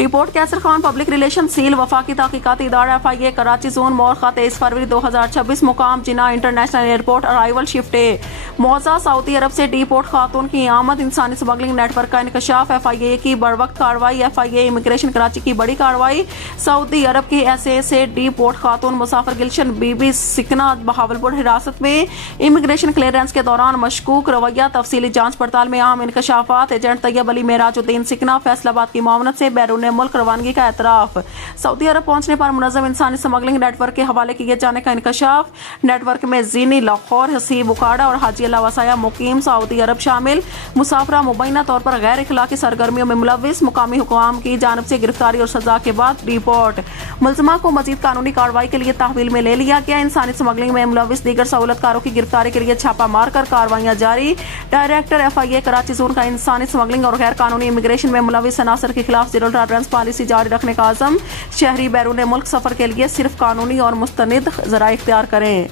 report کیسر Khan public relation cell وفاقی تحقیقاتی ادارہ FIA کراچی زون مورخہ 23 فروری 2026 مقام جناح انٹرنیشنل ایئرپورٹ ارائیول شفٹ اے موزہ سعودی عرب سے ڈی پورٹ خاتون کی آمد انسانی سمگلنگ نیٹ ورک کا انکشاف FIA کی بروقت کارروائی FIA امیگریشن کراچی کی بڑی کارروائی سعودی عرب کی SA سے ڈی پورٹ خاتون مسافر گلشن بی بی سکنا بہاولپور حراست میں امیگریشن کلیئرنس کے دوران مشکوک رویہ تفصیلی جانچ پڑتال میں اہم انکشافات ایجنٹ طیب علی معراج الدین سکنا فیصل آباد کی معاونت سے بیرون ملک روانگی کا اعتراف سعودی عرب پہنچنے پر منظم انسانی سمگلنگ نیٹ ورک کے حوالے کیے جانے کا انکشاف نیٹ ورک میں زینی لاہور حسیب اکاڑا اور حاجی اللہ وسایہ مقیم سعودی عرب شامل مسافرہ مبینہ طور پر غیر اخلاقی سرگرمیوں میں ملوث مقامی حکام کی جانب سے گرفتاری اور سزا کے بعد ڈیپورٹ ملزمہ کو مزید قانونی کارروائی کے لیے تحویل میں لے لیا گیا انسانی سمگلنگ میں ملوث دیگر سہولت کاروں کی گرفتاری کے لیے چھاپہ مار کر کارروائیاں جاری ڈائریکٹر FIA کراچی زون کا انسانی سمگلنگ اور غیر قانونی امیگریشن میں ملوث عناصر کے خلاف زیرو ٹالرنس پالیسی جاری رکھنے کا عزم شہری بیرون ملک سفر کے لیے صرف قانونی اور مستند ذرائع اختیار کریں